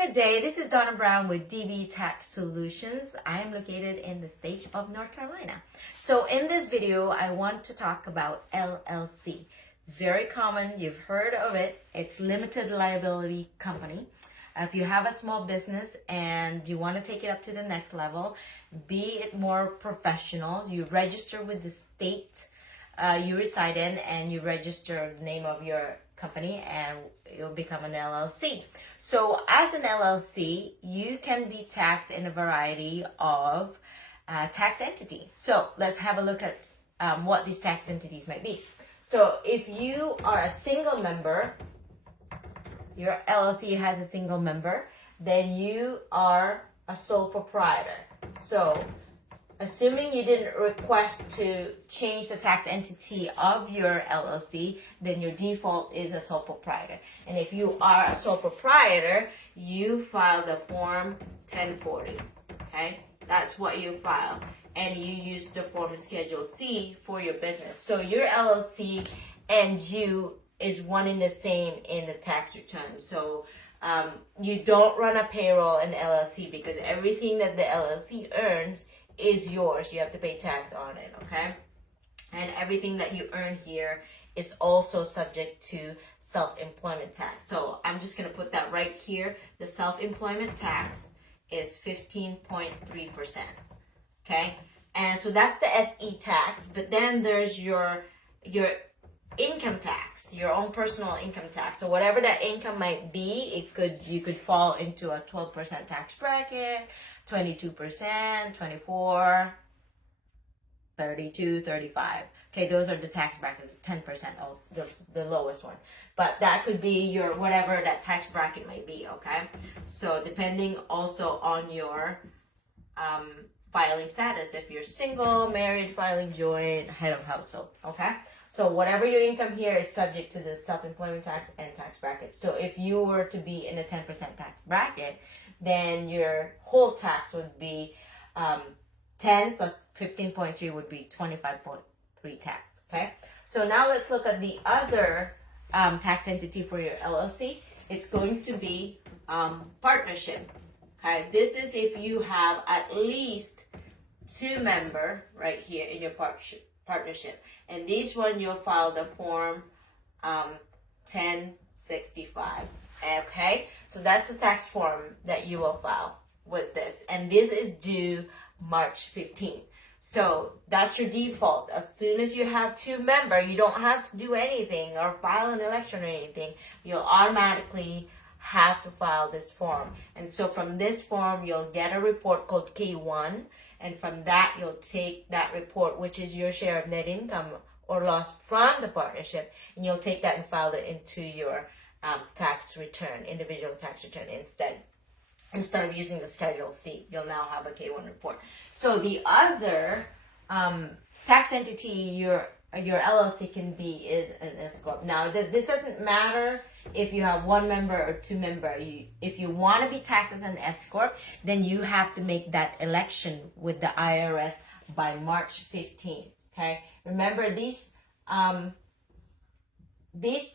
Good day, this is Donna Brown with DB Tax Solutions. I am located in the state of North Carolina. So in this video, I want to talk about LLC. Very common, you've heard of it. It's limited liability company. If you have a small business and you want to take it up to the next level, be it more professional, you register with the state you reside in and you register the name of your company and you'll become an LLC. So as an LLC, you can be taxed in a variety of tax entities. So let's have a look at what these tax entities might be. So if you are a single member, your LLC has a single member, then you are a sole proprietor. So assuming you didn't request to change the tax entity of your LLC, then your default is a sole proprietor. And if you are a sole proprietor, you file the Form 1040, okay? That's what you file. And you use the Form Schedule C for your business. So your LLC and you is one and the same in the tax return. So you don't run a payroll in LLC because everything that the LLC earns is yours. You have to pay tax on it, okay? And everything that you earn here is also subject to self-employment tax. So I'm just going to put that right here. The self-employment tax is 15.3%, okay? And so that's the SE tax, but then there's your income tax, your own personal income tax. So whatever that income might be, you could fall into a 12% tax bracket, 22%, 24, 32, 35. Okay, those are the tax brackets. 10% also, the lowest one. But that could be your whatever that tax bracket might be, okay? So depending also on your filing status, if you're single, married, filing joint, head of household, okay? So whatever your income here is subject to the self-employment tax and tax bracket. So if you were to be in a 10% tax bracket, then your whole tax would be 10 plus 15.3 would be 25.3 tax, okay? So now let's look at the other tax entity for your LLC. It's going to be partnership, okay? This is if you have at least 2 members right here in your partnership. And this one you'll file the Form 1065. Okay, so that's the tax form that you will file with this, and this is due March 15th. So that's your default. As soon as you have 2 members, you don't have to do anything or file an election or anything. You'll automatically have to file this form. And so from this form, you'll get a report called K1. And from that, you'll take that report, which is your share of net income or loss from the partnership, and you'll take that and file it into your tax return, individual tax return instead of using the Schedule C. You'll now have a K1 report. So the other tax entity your LLC can be is an S corp. Now this doesn't matter if you have 1 member or 2 members. If you want to be taxed as an S corp, then you have to make that election with the IRS by March 15th. Okay, remember these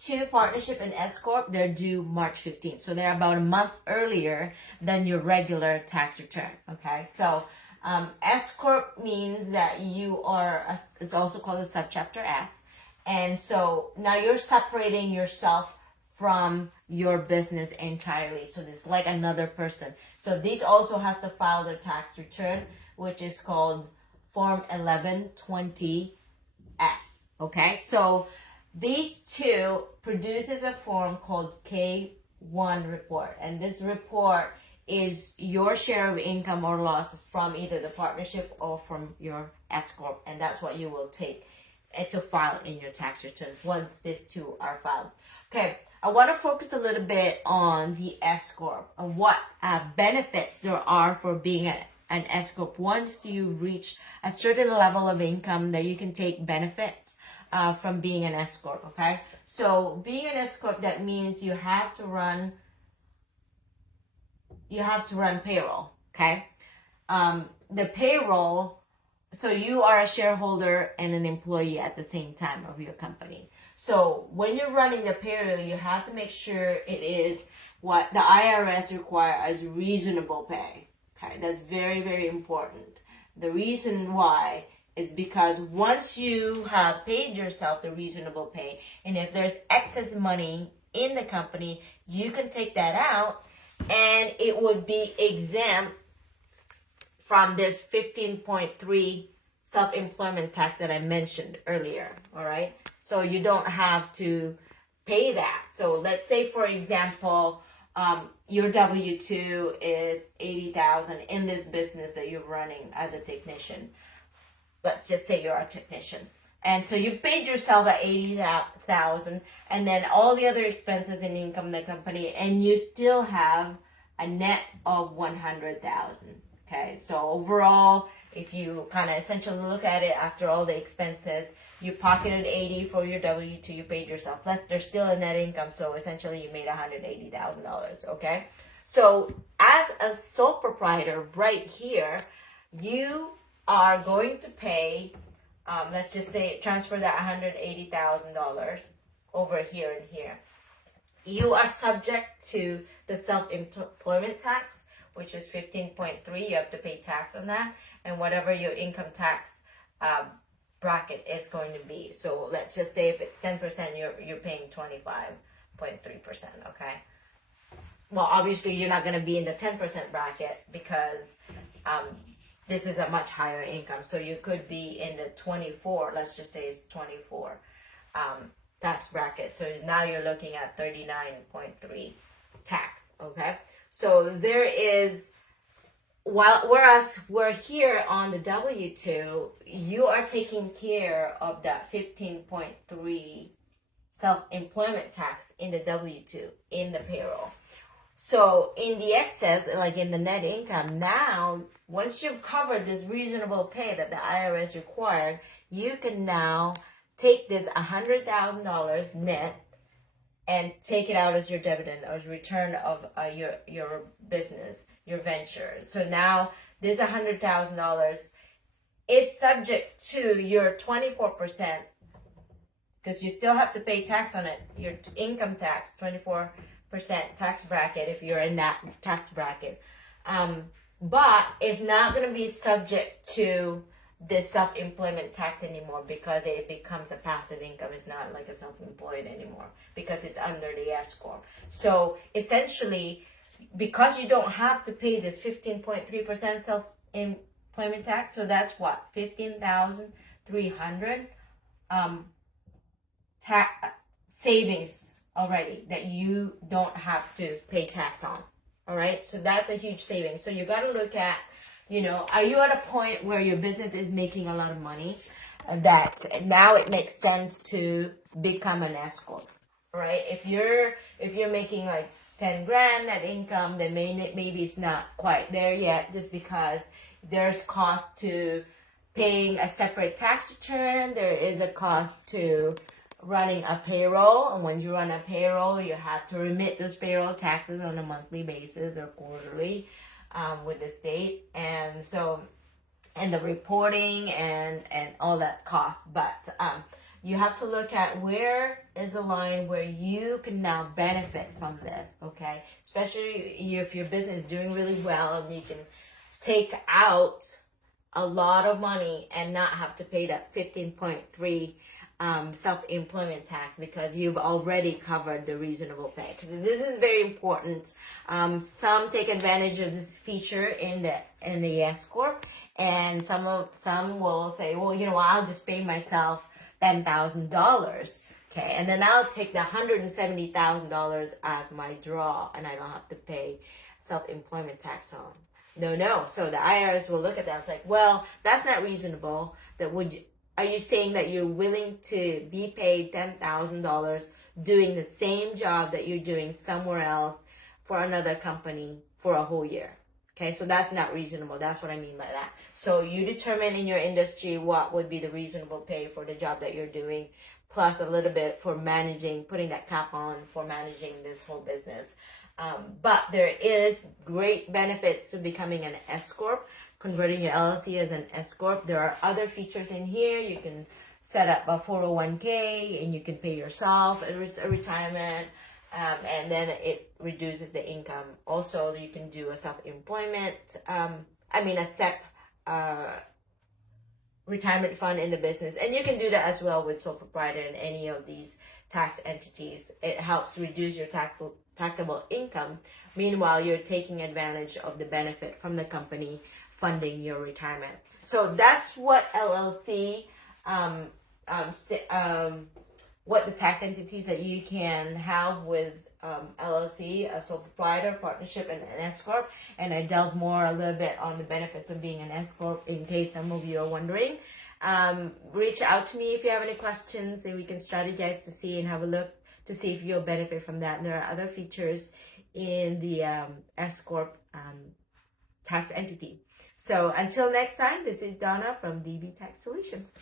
2 partnership and S corp, they're due March 15th, so they're about a month earlier than your regular tax return. Okay, so S corp means that you are it's also called a subchapter S, and so now you're separating yourself from your business entirely. So this is like another person. So these also has to file their tax return, which is called Form 1120S. Okay, so these 2 produces a form called K1 report, and this report is your share of income or loss from either the partnership or from your S corp, and that's what you will take to file in your tax returns once these 2 are filed. Okay, I want to focus a little bit on the S corp and what benefits there are for being an S corp. Once you've reached a certain level of income, that you can take benefits from being an S corp. Okay, so being an S corp, that means you have to run payroll. Okay, the payroll, so you are a shareholder and an employee at the same time of your company. So when you're running the payroll, you have to make sure it is what the IRS require as reasonable pay. Okay, that's very, very important. The reason why is because once you have paid yourself the reasonable pay, and if there's excess money in the company, you can take that out and it would be exempt from this 15.3 self-employment tax that I mentioned earlier. All right, so you don't have to pay that. So let's say, for example, your W-2 is $80,000 in this business that you're running as a technician. Let's just say you're a technician. And so you paid yourself at $80,000 and then all the other expenses and income in the company, and you still have a net of $100,000. Okay, so overall, if you kind of essentially look at it after all the expenses, you pocketed $80 for your W-2, you paid yourself, plus there's still a net income, so essentially you made $180,000, okay? So as a sole proprietor right here, you are going to pay, let's just say, transfer that $180,000 over here and here. You are subject to the self-employment tax, which is 15.3. You have to pay tax on that, and whatever your income tax bracket is going to be. So let's just say if it's 10%, you're paying 25.3%. Okay. Well, obviously you're not going to be in the 10% bracket because this is a much higher income. So you could be in the 24. Let's just say it's 24 tax bracket. So now you're looking at 39.3 tax. Okay. So there is, whereas we're here on the W-2, you are taking care of that 15.3 self-employment tax in the W-2, in the payroll. So in the excess, like in the net income, now, once you've covered this reasonable pay that the IRS required, you can now take this $100,000 net and take it out as your dividend or return of your business, your venture. So now this $100,000 is subject to your 24%, because you still have to pay tax on it, your income tax, 24% tax bracket if you're in that tax bracket. But it's not going to be subject to this self-employment tax anymore because it becomes a passive income. It's not like a self-employed anymore because it's under the S Corp. So essentially, because you don't have to pay this 15.3% self-employment tax, so that's what, $15,300 tax savings already that you don't have to pay tax on. All right, so that's a huge savings. So you got to look at, are you at a point where your business is making a lot of money that now it makes sense to become an S Corp, right? If you're making like 10 grand net income, then maybe it's not quite there yet, just because there's cost to paying a separate tax return. There is a cost to running a payroll, and when you run a payroll, you have to remit those payroll taxes on a monthly basis or quarterly with the state, and the reporting and all that cost. But you have to look at where is a line where you can now benefit from this, okay? Especially if your business is doing really well and you can take out a lot of money and not have to pay that 15.3 self-employment tax because you've already covered the reasonable pay. Because this is very important. Some take advantage of this feature in the S Corp, and some will say, well, I'll just pay myself $10,000, okay, and then I'll take the $170,000 as my draw, and I don't have to pay self-employment tax on. No. So the IRS will look at that. It's like, well, that's not reasonable. Are you saying that you're willing to be paid $10,000 doing the same job that you're doing somewhere else for another company for a whole year? Okay, so that's not reasonable. That's what I mean by that. So you determine in your industry what would be the reasonable pay for the job that you're doing, plus a little bit for managing, putting that cap on for managing this whole business. But there is great benefits to becoming an S Corp, converting your LLC as an S Corp. There are other features in here. You can set up a 401k and you can pay yourself a retirement, and then it reduces the income. Also, you can do a self-employment, a SEP retirement fund in the business, and you can do that as well with sole proprietor in any of these tax entities. It helps reduce your taxable income. Meanwhile, you're taking advantage of the benefit from the company funding your retirement. So that's what LLC, what the tax entities that you can have with LLC, a sole proprietor, partnership, and an S corp. And I delve more a little bit on the benefits of being an S corp in case some of you are wondering. Reach out to me if you have any questions, and we can strategize to see and have a look to see if you'll benefit from that. And there are other features in the S corp tax entity. So until next time, this is Donna from DB Tax Solutions.